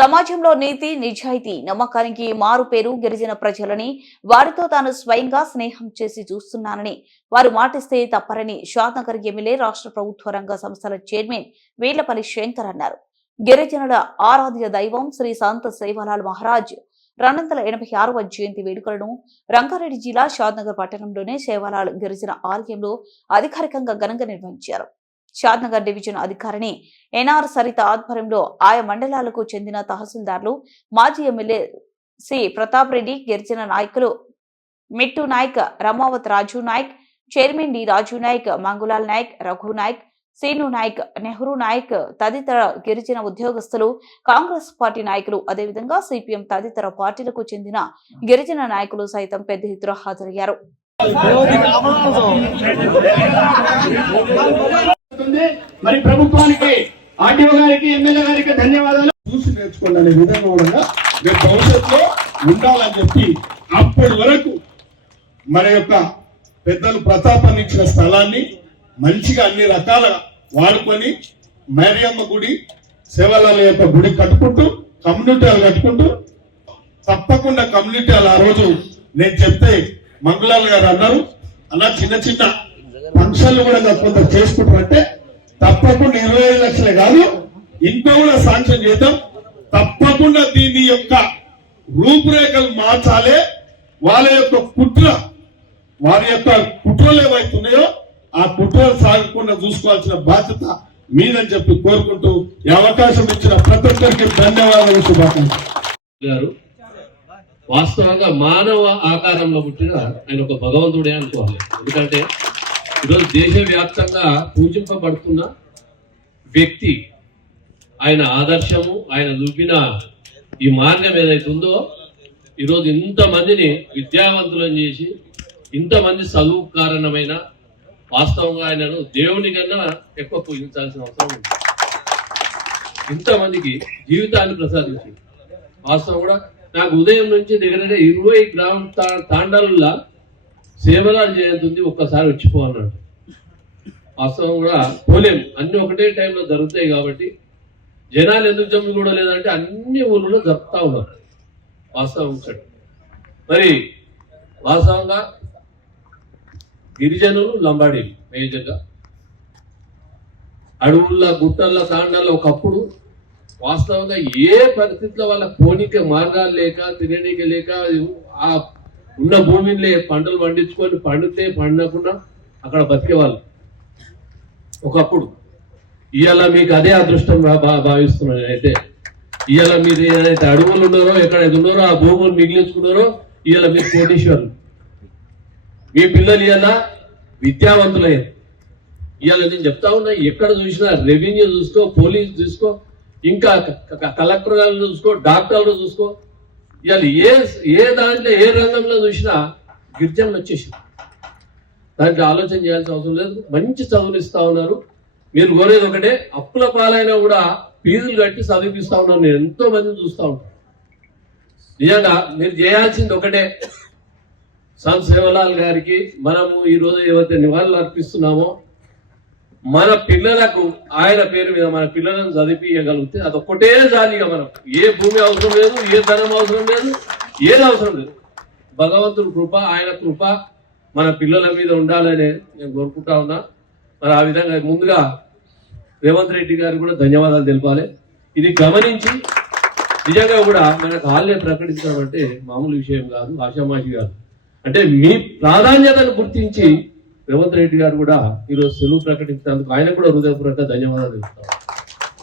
సమాజంలో నీతి నిజాయితీ నమ్మకానికి మారు పేరు గిరిజన ప్రజలని వారితో తాను స్వయంగా స్నేహం చేసి చూస్తున్నానని వారు మాటిస్తే తప్పరని షాద్నగర్ ఎమ్మెల్యే రాష్ట్ర ప్రభుత్వ రంగ సంస్థల చైర్మన్ వీళ్ళపల్లి శంకర్ అన్నారు. గిరిజనుల ఆరాధ్య దైవం శ్రీ సంత సేవలాల్ మహారాజ్ రెండొందల ఎనభై ఆరవ జయంతి వేడుకలను రంగారెడ్డి జిల్లా షాద్నగర్ పట్టణంలోనే సేవాలాల్ గిరిజన ఆలయంలో అధికారికంగా ఘనంగా నిర్వహించారు. షాద్నగర్ డివిజన్ అధికారిని ఎన్ఆర్ సరిత ఆధ్వర్యంలో ఆయా మండలాలకు చెందిన తహసీల్దార్లు మాజీ ఎమ్మెల్యే సి. ప్రతాప్ రెడ్డి గిరిజన నాయకులు మిట్టు నాయక్ రమావత్ రాజు నాయక్ చైర్మన్ డి. రాజు నాయక్ మంగులాల్ నాయక్ రఘు నాయక్ సీను నాయక్ నెహ్రూ నాయక్ తదితర గిరిజన ఉద్యోగస్తులు కాంగ్రెస్ పార్టీ నాయకులు అదేవిధంగా సిపిఎం తదితర పార్టీలకు చెందిన గిరిజన నాయకులు సైతం పెద్ద ఎత్తున హాజరయ్యారు. ఉంది. మరి ప్రభుత్వానికి ఆర్టీఓ గారికి ఎమ్మెల్యే గారికి ధన్యవాదాలు చూసి నేర్చుకోండి అనే విధంగా కూడా రేపు భవిష్యత్తులో ఉండాలని చెప్పి అప్పటి వరకు మన యొక్క పెద్దలు ప్రతాపాన్ని ఇచ్చిన స్థలాన్ని మంచిగా అన్ని రకాల వాడుకొని మేరియమ్మ గుడి సేవలాల యొక్క గుడి కట్టుకుంటూ కమ్యూనిటీ కట్టుకుంటూ తప్పకుండా కమ్యూనిటీ ఆ రోజు నేను చెప్తే మంగళాలు గారు అన్నారు అలా చిన్న చిన్న ఫంక్షన్లు కూడా కొంత చేసుకుంటారంటే తప్పకుండా ఇరవై ఐదు లక్షలే కాదు ఇంకా కూడా శాంక్షన్ చేద్దాం. తప్పకుండా దీని యొక్క రూపురేఖలు మార్చాలి. వాళ్ళ యొక్క కుట్ర వారి యొక్క కుట్రలు ఏవైతున్నాయో ఆ కుట్రలు సాగకుండా చూసుకోవాల్సిన బాధ్యత మీదని చెప్పి కోరుకుంటూ ఈ అవకాశం ఇచ్చిన ప్రతి ఒక్కరికి ధన్యవాదాలు శుభాకాంక్షలు. వాస్తవంగా మానవ ఆకారంలో పుట్టిన ఆయన ఒక భగవంతుడే అనుకోవాలి. ఎందుకంటే ఈరోజు దేశవ్యాప్తంగా పూజింపబడుతున్న వ్యక్తి ఆయన ఆదర్శము ఆయన చూపిన ఈ మార్గం ఏదైతే ఉందో ఈరోజు ఇంతమందిని విద్యావంతులను చేసి ఇంతమంది చదువు కారణమైన వాస్తవంగా ఆయనను దేవుని కన్నా ఎక్కువ పూజించాల్సిన అవసరం ఉంది. ఇంతమందికి జీవితాన్ని ప్రసాదించింది. వాస్తవం కూడా నాకు ఉదయం నుంచి దగ్గర ఇరవై గ్రామ తా- సేవలాలు జయంతి ఒక్కసారి వచ్చిపోవాలన్నాడు వాస్తవం కూడా పోలేం. అన్ని ఒకటే టైంలో జరుగుతాయి కాబట్టి జనాలు ఎందుకు జమ్మి కూడా లేదంటే అన్ని ఊళ్ళలో జరుపుతా ఉన్నారు. వాస్తవం ఒకటి మరి వాస్తవంగా గిరిజనులు లంబాడీలు మేజర్గా. అడవుల్లో గుట్టల్లో తాండాల్లో ఒకప్పుడు వాస్తవంగా ఏ పరిస్థితిలో వాళ్ళ పోనీకే మార్గాలు లేక తిననీకి లేక ఆ ఉన్న భూమిని పంటలు పండించుకొని పండితే పండకుండా అక్కడ బతికేవాళ్ళు. ఒకప్పుడు. ఇవాళ మీకు అదే అదృష్టం భావిస్తున్నాను అయితే ఇవాళ మీరు ఏదైతే అడవులు ఉన్నారో ఎక్కడైతే ఉన్నారో ఆ భూములు మిగిలించుకున్నారో ఇవాళ మీరు కోటీశ్వరులు. మీ పిల్లలు ఇవాళ విద్యావంతులయ్యారు. ఇవాళ నేను చెప్తా ఉన్నా ఎక్కడ చూసినా రెవెన్యూ చూసుకో పోలీస్ చూసుకో ఇంకా కలెక్టర్ గారు చూసుకో డాక్టర్లు చూసుకో ఇవాళ ఏ ఏ దాంట్లో ఏ రంగంలో చూసినా గిరిజనులు వచ్చేసి దాంట్లో ఆలోచన చేయాల్సిన అవసరం లేదు. మంచి చదువులు ఇస్తా ఉన్నారు. మీరు కోరేది ఒకటే అప్పుల పాలైనా కూడా ఫీజులు కట్టి చదివిపిస్తా ఉన్నారు. నేను ఎంతో మందిని చూస్తా ఉంటాను నిజంగా మీరు చేయాల్సింది ఒకటే. సంత్ సేవలాల్ గారికి మనము ఈ రోజు ఏవైతే నివాళులు అర్పిస్తున్నామో మన పిల్లలకు ఆయన పేరు మీద మన పిల్లలను చదివించగలిగితే అదొక్కటే జాలిగా మనం ఏ భూమి అవసరం లేదు ఏ ధనం అవసరం లేదు ఏది అవసరం లేదు. భగవంతుడు కృప ఆయన కృప మన పిల్లల మీద ఉండాలని నేను కోరుకుంటా ఉన్నా. మరి ఆ విధంగా ముందుగా రేవంత్ రెడ్డి గారికి కూడా ధన్యవాదాలు తెలపాలి. ఇది గమనించి నిజంగా కూడా మనకు హాలిడే ప్రకటించడం అంటే మామూలు విషయం కాదు ఆషామాషి కాదు. అంటే మీ ప్రాధాన్యతను గుర్తించి రేవంత్ రెడ్డి గారు కూడా ఈరోజు సెలవు ప్రకటించినందుకు ఆయన కూడా హృదయపూర్వక ధన్యవాదాలు తెలుపుతాం.